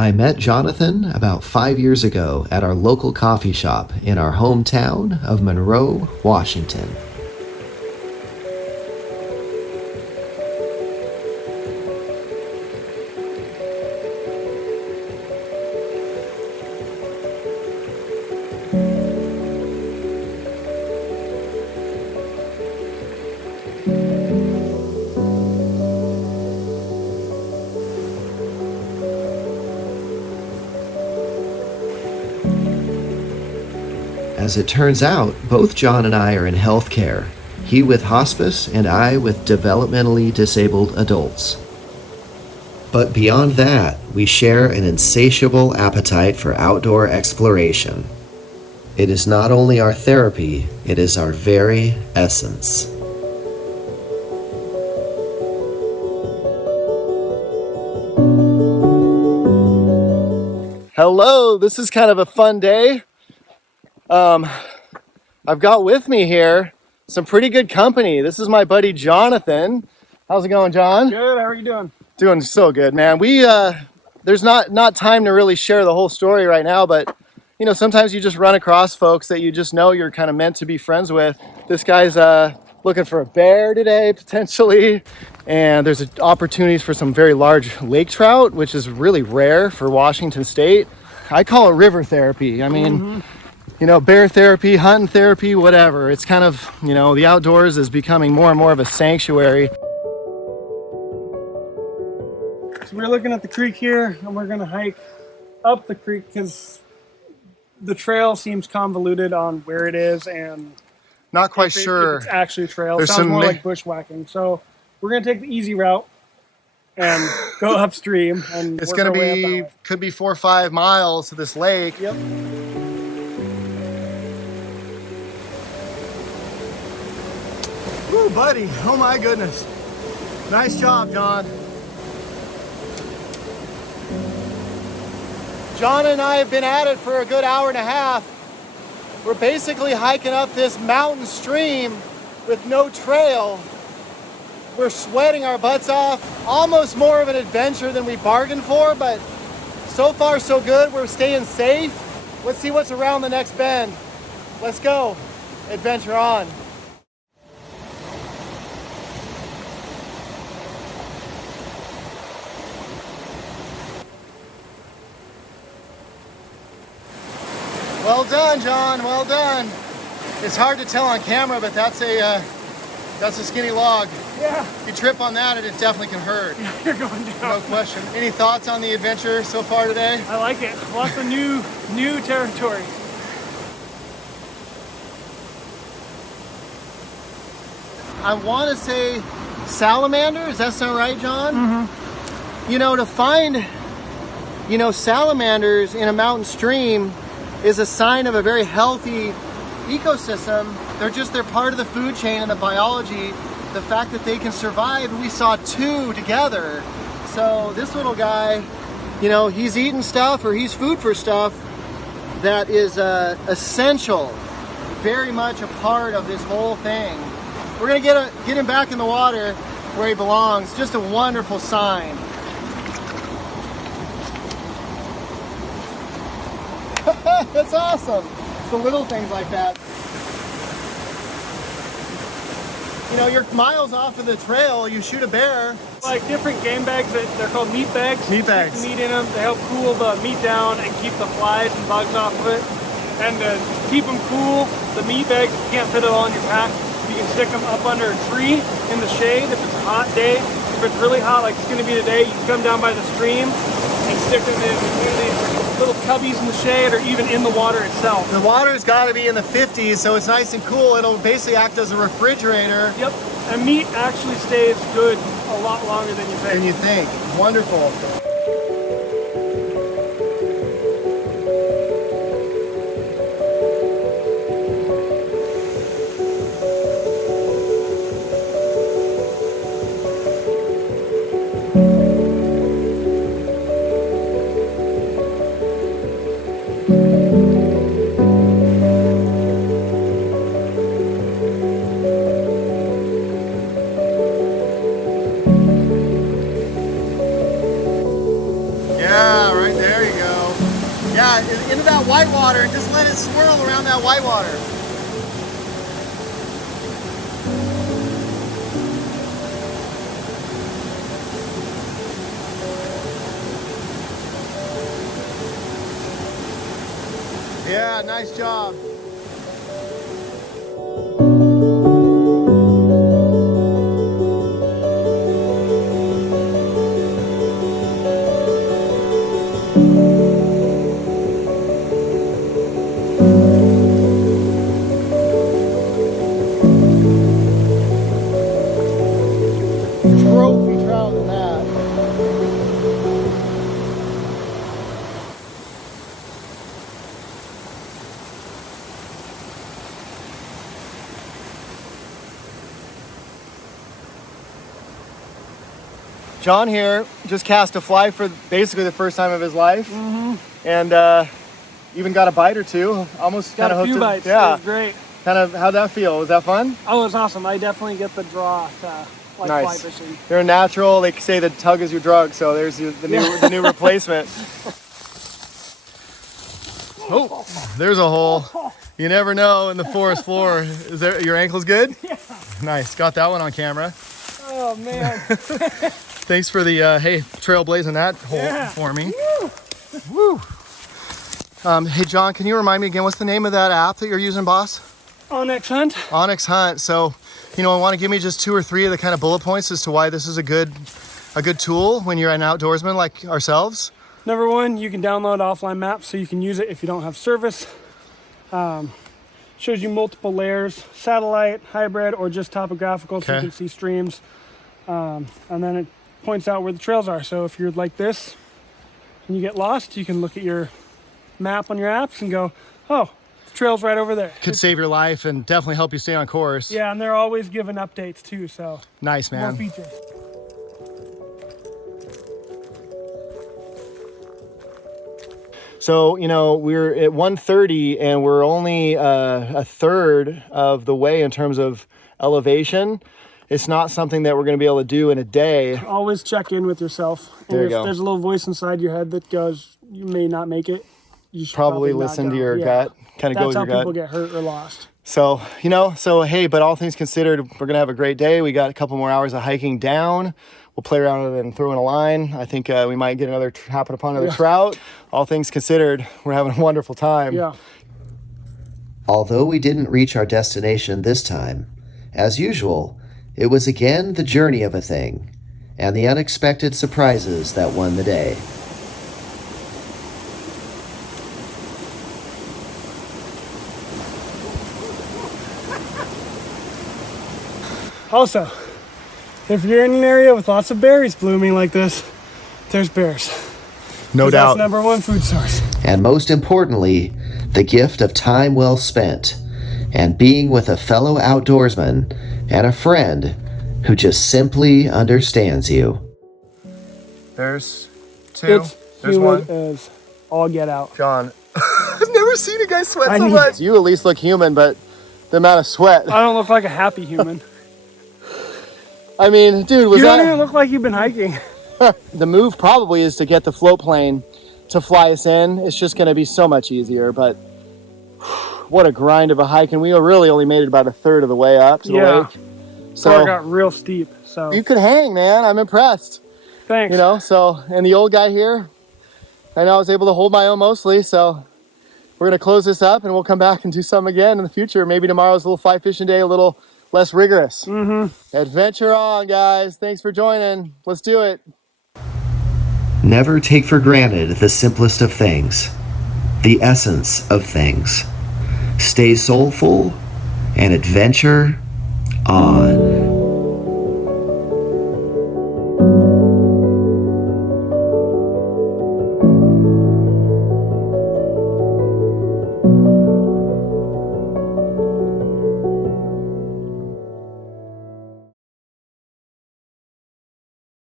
I met Jonathan about 5 years ago at our local coffee shop in our hometown of Monroe, Washington. As it turns out, both Jon and I are in healthcare, he with hospice and I with developmentally disabled adults. But beyond that, we share an insatiable appetite for outdoor exploration. It is not only our therapy, it is our very essence. Hello, this is kind of a fun day. I've got with me here some pretty good company. This is my buddy Jonathan. How's it going, John? Good. How are you doing? Doing so good, man. There's not time to really share the whole story right now, but you know, sometimes you just run across folks that you just know you're kind of meant to be friends with. This guy's looking for a bear today, potentially, and there's opportunities for some very large lake trout, which is really rare for Washington State. I call it river therapy. I mean, you know, bear therapy, hunting therapy, whatever. It's kind of, you know, the outdoors is becoming more and more of a sanctuary. So we're looking at the creek here, and we're going to hike up the creek because the trail seems convoluted on where it is and Not quite if sure. it's actually a trail. There's It sounds some more like bushwhacking. So we're going to take the easy route and go upstream. And It's work going our to way up that be, way. could be 4 or 5 miles to this lake. Yep. Woo, buddy. Oh my goodness. Nice job, John. Jon and I have been at it for a good hour and a half. We're basically hiking up this mountain stream with no trail. We're sweating our butts off. Almost more of an adventure than we bargained for, but so far so good. We're staying safe. Let's see what's around the next bend. Let's go. Adventure on. Well done, John. Well done. It's hard to tell on camera, but that's a skinny log. Yeah. If you trip on that, it definitely can hurt. You're going down. No question. Any thoughts on the adventure so far today? I like it. Lots of new territory. I want to say salamander. Does that sound right, John? Mm-hmm. You know, to find, you know, salamanders in a mountain stream is a sign of a very healthy ecosystem. They're part of the food chain and the biology. The fact that they can survive, we saw 2 together. So this little guy, you know, he's eating stuff or he's food for stuff that is essential, very much a part of this whole thing. We're gonna get him back in the water where he belongs. Just a wonderful sign. That's awesome. It's the little things like that. You know, you're miles off of the trail, you shoot a bear. Like different game bags, they're called meat bags. Meat bags. Stick the meat in them. They help cool the meat down and keep the flies and bugs off of it. And to keep them cool, the meat bags, you can't fit it all in your pack. You can stick them up under a tree in the shade if it's a hot day. If it's really hot, like it's going to be today, you can come down by the stream and stick them in little cubbies in the shade or even in the water itself. The water's got to be in the 50s, so it's nice and cool. It'll basically act as a refrigerator. Yep, and meat actually stays good a lot longer than you think. Than you think. Wonderful. is into that white water and just let it swirl around that white water. Yeah, nice job. Trophy trout in that. John here just cast a fly for basically the first time of his life, and even got a bite or two. Almost Got kind of a few hooked. bites. Yeah, It was great. kind of. How'd that feel? Was that fun? Oh, it was awesome. I definitely get the draw to like Nice. fly fishing. You're a natural. They say the tug is your drug, so there's the new replacement. Oh, there's a hole. You never know in the forest floor. Is there your ankle's good? Yeah. Nice. Got that one on camera. Oh man. Thanks for the hey, trailblazing that hole for me. Woo. Hey John, can you remind me again, what's the name of that app that you're using, boss? Onyx Hunt. Onyx Hunt. So, you know, I want to give me just 2 or 3 of the kind of bullet points as to why this is a good tool when you're an outdoorsman like ourselves. Number one, you can download offline maps so you can use it if you don't have service. Shows you multiple layers, satellite, hybrid, or just topographical, so you can see streams. And then it points out where the trails are. So if you're like this and you get lost, you can look at your map on your apps and go, oh, the trail's right over there. Could save your life and definitely help you stay on course. Yeah, and they're always giving updates too, so Nice, more man. features. So, you know, we're at 1:30 and we're only a third of the way in terms of elevation. It's not something that we're going to be able to do in a day. Always check in with yourself. And There you if go. there's a little voice inside your head that goes, you may not make it, you should Probably not listen to go. your gut. Kind of go with That's your how people gut. get hurt or lost. So, you know, hey, but all things considered, we're going to have a great day. We got a couple more hours of hiking down. We'll play around with it and throw in a line. I think we might get happen upon another trout. All things considered, we're having a wonderful time. Yeah. Although we didn't reach our destination this time, as usual, it was again the journey of a thing, and the unexpected surprises that won the day. Also, if you're in an area with lots of berries blooming like this, there's bears. No 'Cause doubt. That's #1 food source. And most importantly, the gift of time well spent, and being with a fellow outdoorsman and a friend who just simply understands you. There's 2. It's There's humid 1. as all get out. John. I've never seen a guy sweat I so mean- much. You at least look human, but the amount of sweat. I don't look like a happy human. I mean, dude, was You don't even that look like you've been hiking. the move? Probably is to get the float plane to fly us in. It's just going to be so much easier. But what a grind of a hike, and we really only made it about a third of the way up to the Yeah. lake. So it So got real steep. So you could hang, man. I'm impressed. thanks. You know. So, and the old guy here, I know I was able to hold my own mostly. So we're going to close this up, and we'll come back and do some again in the future. Maybe tomorrow's a little fly fishing day, a little less rigorous. Adventure on, guys. Thanks for joining. Let's do it. Never take for granted the simplest of things, the essence of things. Stay soulful and adventure on.